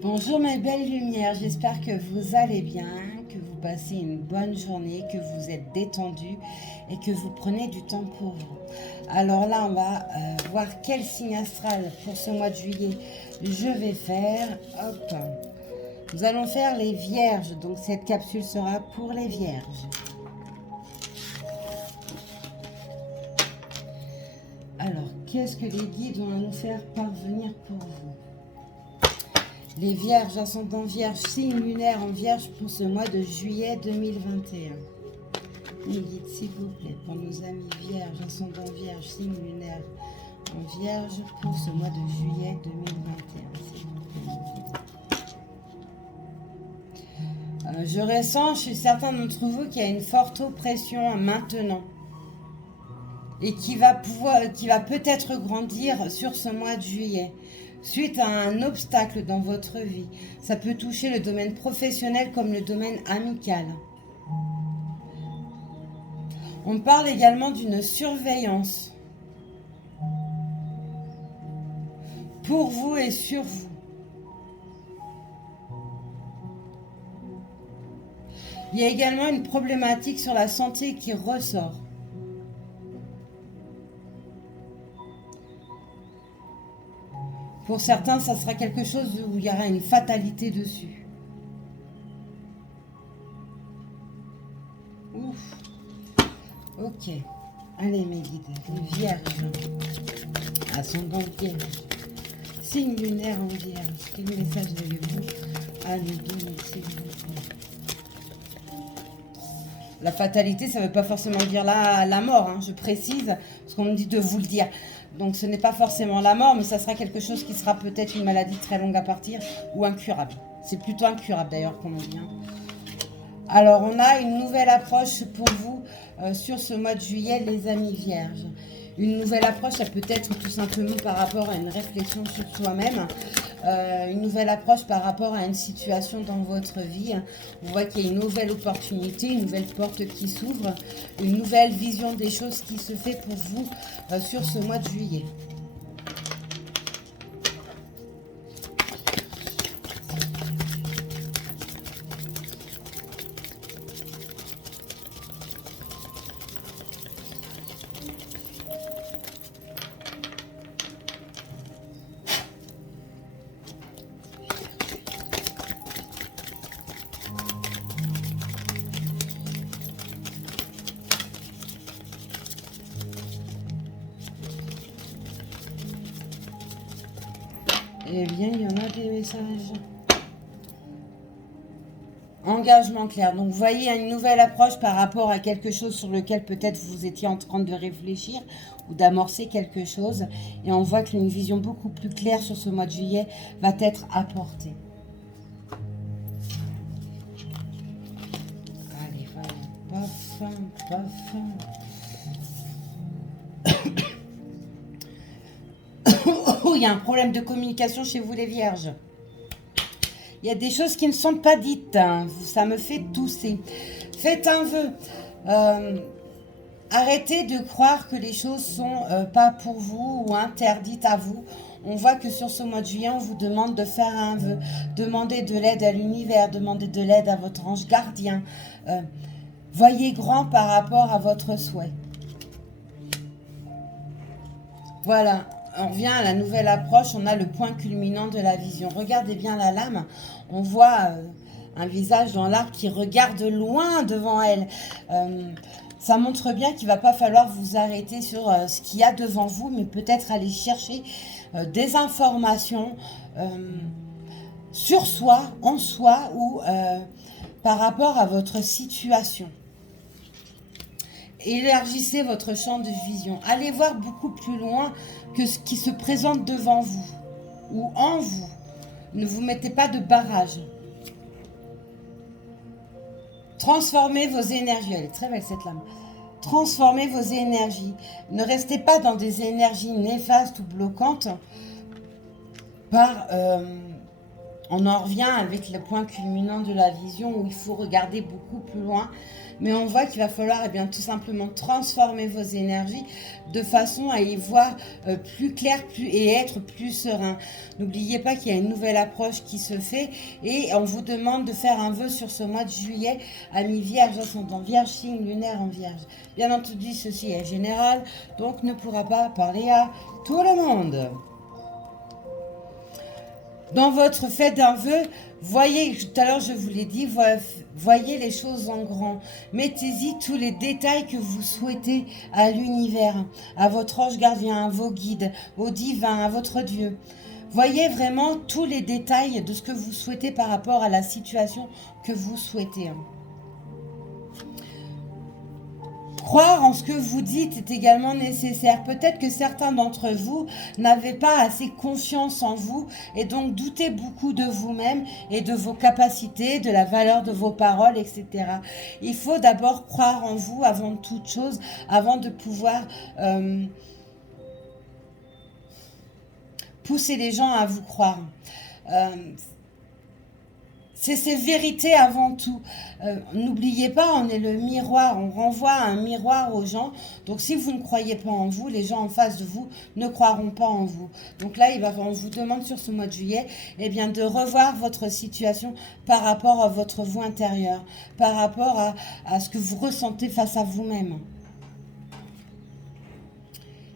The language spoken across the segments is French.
Bonjour mes belles lumières, j'espère que vous allez bien, que vous passez une bonne journée, que vous êtes détendus et que vous prenez du temps pour vous. Alors là, on va voir quel signe astral pour ce mois de juillet je vais faire. Hop, nous allons faire les vierges, donc cette capsule sera pour les vierges. Alors, qu'est-ce que les guides vont nous faire parvenir pour vous? Les vierges, ascendant vierge, signe lunaire en vierge pour ce mois de juillet 2021. Les guides, s'il vous plaît, pour nos amis vierges, ascendant vierge, signe lunaire en vierge pour ce mois de juillet 2021. S'il vous plaît. Je ressens chez certains d'entre vous qu'il y a une forte oppression maintenant et qui va peut-être grandir sur ce mois de juillet. Suite à un obstacle dans votre vie. Ça peut toucher le domaine professionnel comme le domaine amical. On parle également d'une surveillance pour vous et sur vous. Il y a également une problématique sur la santé qui ressort. Pour certains, ça sera quelque chose où il y aura une fatalité dessus. Ouf. Ok. Allez mes guides, les vierges. Ascendant vierge. Signe lunaire en vierge. Quel message avez-vous à nous donner, s'il vous plaît? La fatalité, ça ne veut pas forcément dire la mort, hein, je précise, parce qu'on me dit de vous le dire. Donc ce n'est pas forcément la mort, mais ça sera quelque chose qui sera peut-être une maladie très longue à partir ou incurable. C'est plutôt incurable d'ailleurs qu'on dit. Hein. Alors on a une nouvelle approche pour vous sur ce mois de juillet, les amis vierges. Une nouvelle approche, ça peut être tout simplement par rapport à une réflexion sur soi-même. Une nouvelle approche par rapport à une situation dans votre vie. On voit qu'il y a une nouvelle opportunité, une nouvelle porte qui s'ouvre, une nouvelle vision des choses qui se fait pour vous sur ce mois de juillet. Eh bien, il y en a des messages. Engagement clair. Donc, vous voyez une nouvelle approche par rapport à quelque chose sur lequel peut-être vous étiez en train de réfléchir ou d'amorcer quelque chose. Et on voit qu'une vision beaucoup plus claire sur ce mois de juillet va être apportée. Allez, voilà. Paf, paf. Oh, il y a un problème de communication chez vous les vierges. Il y a des choses qui ne sont pas dites. Hein. Ça me fait tousser. Faites un vœu. Arrêtez de croire que les choses sont pas pour vous ou interdites à vous. On voit que sur ce mois de juillet, on vous demande de faire un vœu. Demandez de l'aide à l'univers. Demandez de l'aide à votre ange gardien. Voyez grand par rapport à votre souhait. Voilà. On revient à la nouvelle approche, on a le point culminant de la vision. Regardez bien la lame, on voit un visage dans l'arbre qui regarde loin devant elle. Ça montre bien qu'il ne va pas falloir vous arrêter sur ce qu'il y a devant vous, mais peut-être aller chercher des informations sur soi, en soi ou par rapport à votre situation. Élargissez votre champ de vision. Allez voir beaucoup plus loin que ce qui se présente devant vous ou en vous. Ne vous mettez pas de barrage. Transformez vos énergies. Elle est très belle cette lame. Transformez vos énergies. Ne restez pas dans des énergies néfastes ou bloquantes par On en revient avec le point culminant de la vision où il faut regarder beaucoup plus loin. Mais on voit qu'il va falloir tout simplement transformer vos énergies de façon à y voir plus clair et être plus serein. N'oubliez pas qu'il y a une nouvelle approche qui se fait et on vous demande de faire un vœu sur ce mois de juillet, amis vierge, ascendant vierge, signe lunaire en vierge. Bien entendu, ceci est général, donc ne pourra pas parler à tout le monde. Dans votre fête d'un vœu, voyez, tout à l'heure je vous l'ai dit, voyez les choses en grand. Mettez-y tous les détails que vous souhaitez à l'univers, à votre ange gardien, à vos guides, au divin, à votre Dieu. Voyez vraiment tous les détails de ce que vous souhaitez par rapport à la situation que vous souhaitez. Croire en ce que vous dites est également nécessaire. Peut-être que certains d'entre vous n'avaient pas assez confiance en vous et donc doutaient beaucoup de vous-même et de vos capacités, de la valeur de vos paroles, etc. Il faut d'abord croire en vous avant toute chose, avant de pouvoir pousser les gens à vous croire. C'est ces vérités avant tout. N'oubliez pas, on est le miroir, on renvoie un miroir aux gens. Donc si vous ne croyez pas en vous, les gens en face de vous ne croiront pas en vous. Donc là, on vous demande sur ce mois de juillet de revoir votre situation par rapport à votre vous intérieur, par rapport à ce que vous ressentez face à vous-même.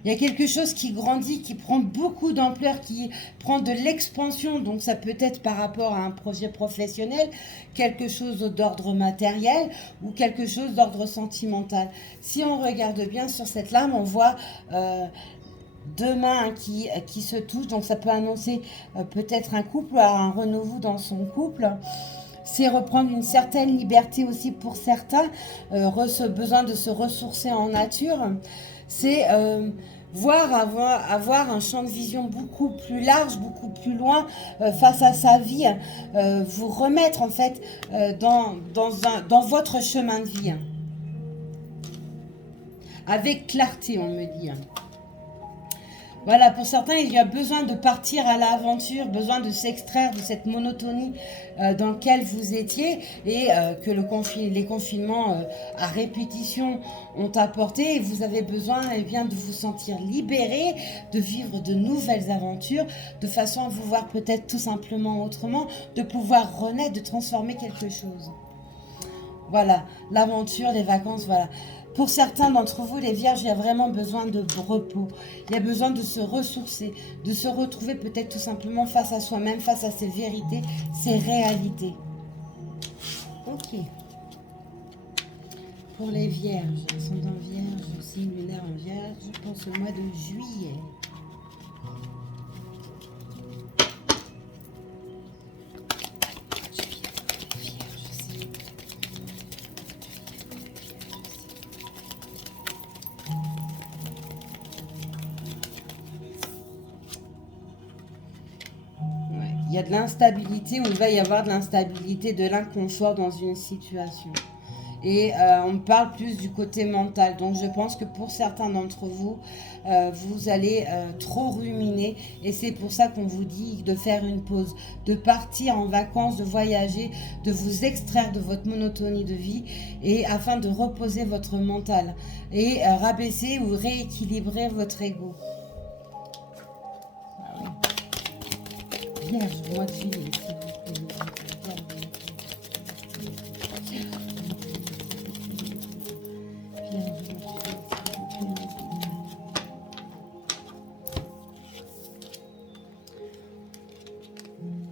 Il y a quelque chose qui grandit, qui prend beaucoup d'ampleur, qui prend de l'expansion. Donc ça peut être par rapport à un projet professionnel, quelque chose d'ordre matériel ou quelque chose d'ordre sentimental. Si on regarde bien sur cette lame, on voit deux mains qui se touchent. Donc ça peut annoncer peut-être un couple, un renouveau dans son couple. C'est reprendre une certaine liberté aussi pour certains, besoin de se ressourcer en nature. C'est avoir un champ de vision beaucoup plus large, beaucoup plus loin face à sa vie, vous remettre en fait dans votre chemin de vie. Avec clarté, on me dit. Voilà, pour certains, il y a besoin de partir à l'aventure, besoin de s'extraire de cette monotonie dans laquelle vous étiez et que les confinements à répétition ont apporté. Et vous avez besoin de vous sentir libéré, de vivre de nouvelles aventures, de façon à vous voir peut-être tout simplement autrement, de pouvoir renaître, de transformer quelque chose. Voilà, l'aventure, les vacances, voilà. Pour certains d'entre vous, les vierges, il y a vraiment besoin de repos. Il y a besoin de se ressourcer, de se retrouver peut-être tout simplement face à soi-même, face à ses vérités, ses réalités. Ok. Pour les vierges, ascendant vierge, signe lunaire en vierge, pour ce mois de juillet. Il y a de l'instabilité, ou il va y avoir de l'instabilité, de l'inconfort dans une situation. Et on parle plus du côté mental. Donc je pense que pour certains d'entre vous, vous allez trop ruminer. Et c'est pour ça qu'on vous dit de faire une pause, de partir en vacances, de voyager, de vous extraire de votre monotonie de vie et afin de reposer votre mental et rabaisser ou rééquilibrer votre ego. Vierge, mois de juillet, s'il vous plaît.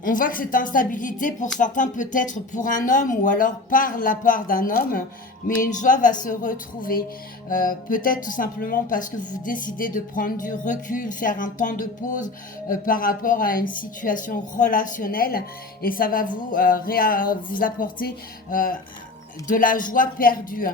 On voit que cette instabilité, pour certains, peut être pour un homme ou alors par la part d'un homme, mais une joie va se retrouver. Peut-être tout simplement parce que vous décidez de prendre du recul, faire un temps de pause par rapport à une situation relationnelle et ça va vous apporter de la joie perdue.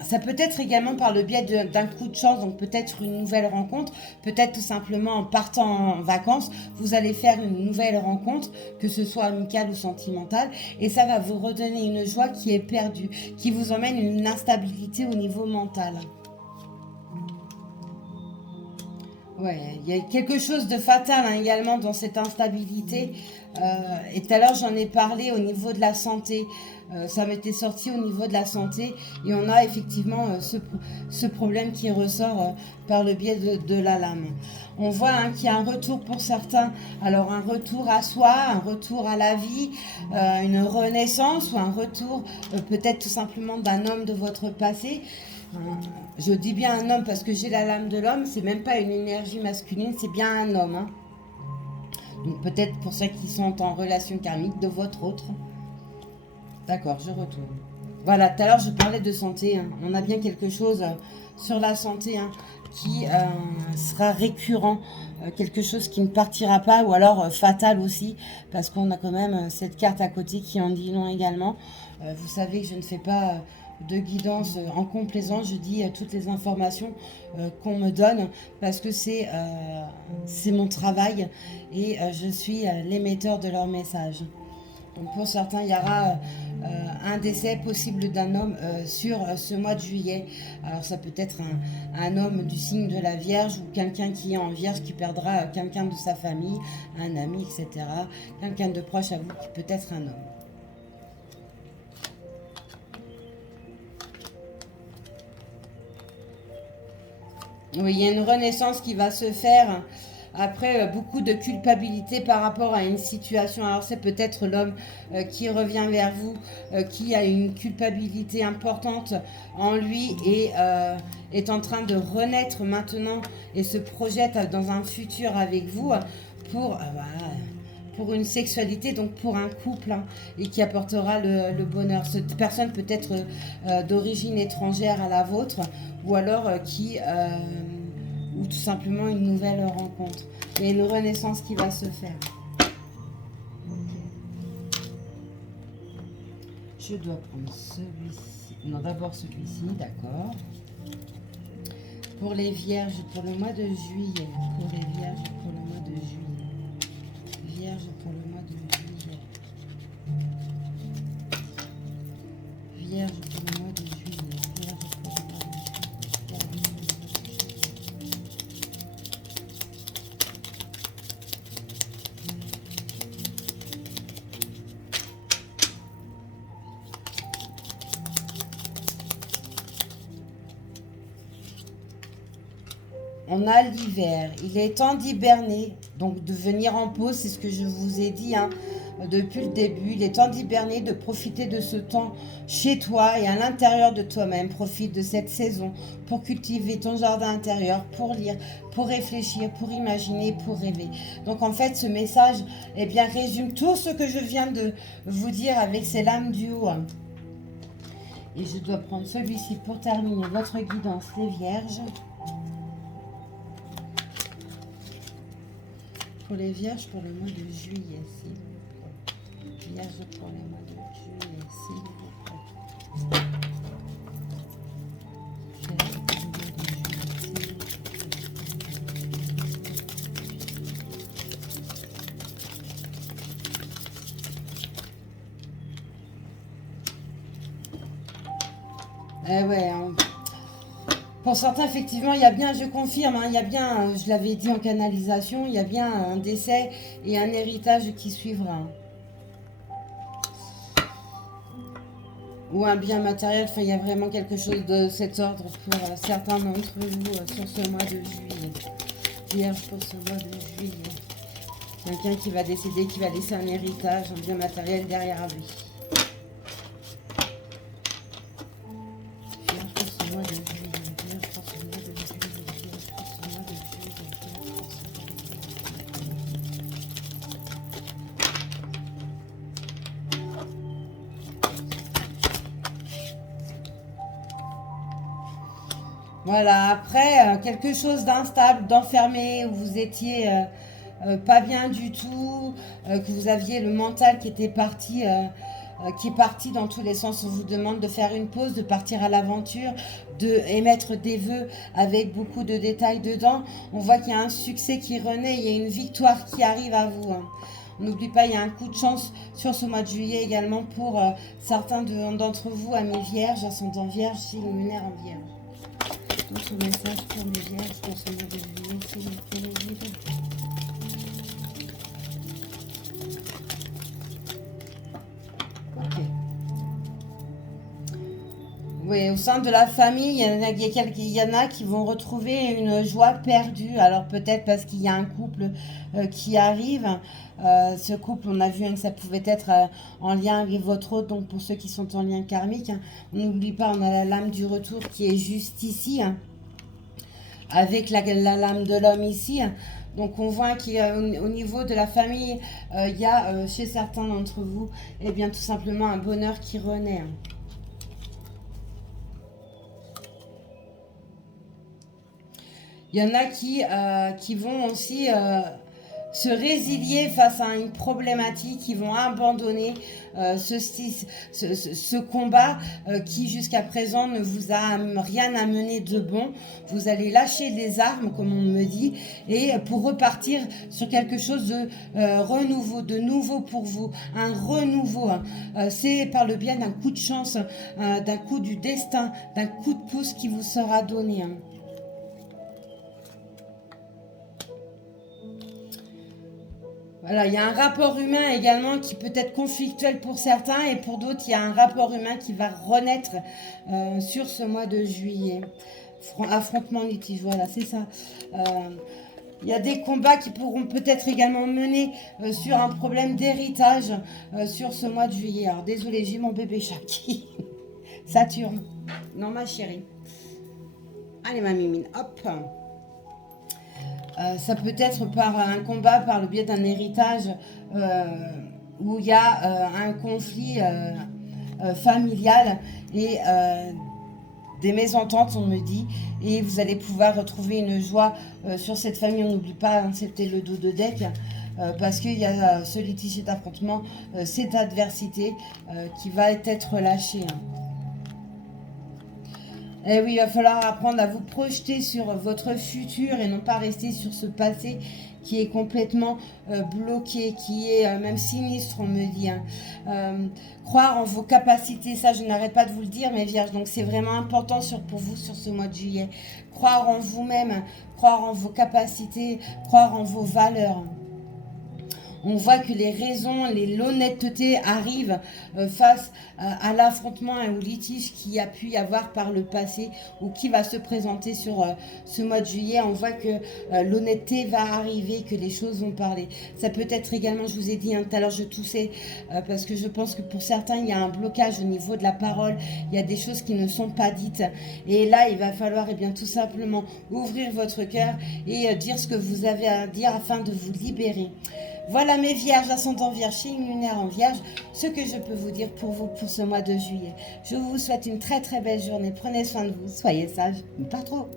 Ça peut être également par le biais d'un coup de chance, donc peut-être une nouvelle rencontre, peut-être tout simplement en partant en vacances, vous allez faire une nouvelle rencontre, que ce soit amicale ou sentimentale, et ça va vous redonner une joie qui est perdue, qui vous emmène une instabilité au niveau mental. Ouais, il y a quelque chose de fatal hein, également dans cette instabilité. Et tout à l'heure, j'en ai parlé au niveau de la santé. Ça m'était sorti au niveau de la santé. Et on a effectivement ce problème qui ressort par le biais de la lame. On voit hein, qu'il y a un retour pour certains. Alors un retour à soi, un retour à la vie, une renaissance ou un retour peut-être tout simplement d'un homme de votre passé. Je dis bien un homme parce que j'ai la lame de l'homme, c'est même pas une énergie masculine, c'est bien un homme. Hein. Donc peut-être pour ceux qui sont en relation karmique de votre autre. D'accord, je retourne. Voilà, tout à l'heure je parlais de santé. Hein. On a bien quelque chose sur la santé hein, qui sera récurrent, quelque chose qui ne partira pas ou alors fatal aussi, parce qu'on a quand même cette carte à côté qui en dit long également. Vous savez que je ne fais pas de guidance en complaisance, je dis toutes les informations qu'on me donne parce que c'est mon travail et je suis l'émetteur de leur message. Donc pour certains, il y aura un décès possible d'un homme sur ce mois de juillet. Alors ça peut être un homme du signe de la Vierge ou quelqu'un qui est en Vierge qui perdra quelqu'un de sa famille, un ami, etc. Quelqu'un de proche à vous qui peut être un homme. Oui, il y a une renaissance qui va se faire après beaucoup de culpabilité par rapport à une situation. Alors c'est peut-être l'homme qui revient vers vous, qui a une culpabilité importante en lui et est en train de renaître maintenant et se projette dans un futur avec vous pour une sexualité, donc pour un couple, hein, et qui apportera le bonheur. Cette personne peut être d'origine étrangère à la vôtre, ou alors ou tout simplement une nouvelle rencontre. Il y a une renaissance qui va se faire. Je dois prendre celui-ci. Non, d'abord celui-ci, d'accord. Pour les vierges, pour le mois de juillet. Pour les vierges, pour le mois de juillet. Vierge pour le mois de juillet. Vierge pour le mois de juillet. Vierge pour le mois de On a l'hiver, il est temps d'hiberner, donc de venir en pause, c'est ce que je vous ai dit hein, depuis le début. Il est temps d'hiberner, de profiter de ce temps chez toi et à l'intérieur de toi-même. Profite de cette saison pour cultiver ton jardin intérieur, pour lire, pour réfléchir, pour imaginer, pour rêver. Donc en fait, ce message eh bien, résume tout ce que je viens de vous dire avec ces lames du haut. Et je dois prendre celui-ci pour terminer votre guidance, les vierges. Pour les vierges, pour le mois de juillet, s'il vous plaît. Vierges pour le mois de juillet, s'il vous plaît. Vierges pour le mois de juillet, s'il vous plaît. Ouais, hein. Pour certains, effectivement, il y a bien, je confirme, hein, il y a bien, je l'avais dit en canalisation, il y a bien un décès et un héritage qui suivra. Ou un bien matériel, enfin, il y a vraiment quelque chose de cet ordre pour certains d'entre vous sur ce mois de juillet. Vierge pour ce mois de juillet. Quelqu'un qui va décéder, qui va laisser un héritage, un bien matériel derrière lui. Vierge pour ce mois de juillet. Voilà, après, quelque chose d'instable, d'enfermé, où vous étiez pas bien du tout, que vous aviez le mental qui était parti, qui est parti dans tous les sens. On vous demande de faire une pause, de partir à l'aventure, de émettre des vœux avec beaucoup de détails dedans. On voit qu'il y a un succès qui renaît, il y a une victoire qui arrive à vous. Hein. N'oublie pas, il y a un coup de chance sur ce mois de juillet également pour certains d'entre vous, amis vierges, ascendant vierge, signe lunaire en vierge. D'autres messages pour les vierges pour ce mois de juillet, s'il vous plaît, les guides. Ok. Oui, au sein de la famille, il y en a qui vont retrouver une joie perdue. Alors peut-être parce qu'il y a un couple qui arrive. Ce couple, on a vu hein, que ça pouvait être en lien avec votre autre. Donc pour ceux qui sont en lien karmique, hein, on n'oublie pas, on a la lame du retour qui est juste ici. Hein, avec la lame de l'homme ici. Hein. Donc on voit qu'au niveau de la famille, il y a chez certains d'entre vous, eh bien tout simplement un bonheur qui renaît. Hein. Il y en a qui vont aussi se résilier face à une problématique, qui vont abandonner ce combat qui jusqu'à présent ne vous a rien amené de bon. Vous allez lâcher les armes, comme on me dit, et pour repartir sur quelque chose de renouveau, de nouveau pour vous, un renouveau. Hein. C'est par le biais d'un coup de chance, d'un coup du destin, d'un coup de pouce qui vous sera donné. Hein. Voilà, il y a un rapport humain également qui peut être conflictuel pour certains et pour d'autres, il y a un rapport humain qui va renaître sur ce mois de juillet. Affrontement litige, voilà, c'est ça. Il y a des combats qui pourront peut-être également mener sur un problème d'héritage sur ce mois de juillet. Alors, désolé, j'ai mon bébé chat qui... Saturne. Non, ma chérie. Allez, ma mimine, hop. Ça peut être par un combat, par le biais d'un héritage où il y a un conflit familial et des mésententes, on me dit, et vous allez pouvoir retrouver une joie sur cette famille. On n'oublie pas, hein, c'était le dos de deck, parce qu'il y a ce litige, cet affrontement, cette adversité qui va être relâchée. Hein. Et oui, il va falloir apprendre à vous projeter sur votre futur et non pas rester sur ce passé qui est complètement bloqué, qui est même sinistre, on me dit. Hein. Croire en vos capacités, ça je n'arrête pas de vous le dire, mes vierges. Donc c'est vraiment important pour vous sur ce mois de juillet. Croire en vous-même, croire en vos capacités, croire en vos valeurs. On voit que les raisons, l'honnêteté arrivent face à l'affrontement et au litige qui a pu y avoir par le passé ou qui va se présenter sur ce mois de juillet. On voit que l'honnêteté va arriver, que les choses vont parler. Ça peut être également, je vous ai dit, hein, tout à l'heure je toussais parce que je pense que pour certains, il y a un blocage au niveau de la parole. Il y a des choses qui ne sont pas dites. Et là, il va falloir bien, tout simplement ouvrir votre cœur et dire ce que vous avez à dire afin de vous libérer. Voilà mes vierges, ascendant vierge, signe lunaire en vierge, ce que je peux vous dire pour vous pour ce mois de juillet. Je vous souhaite une très très belle journée. Prenez soin de vous, soyez sages, mais pas trop.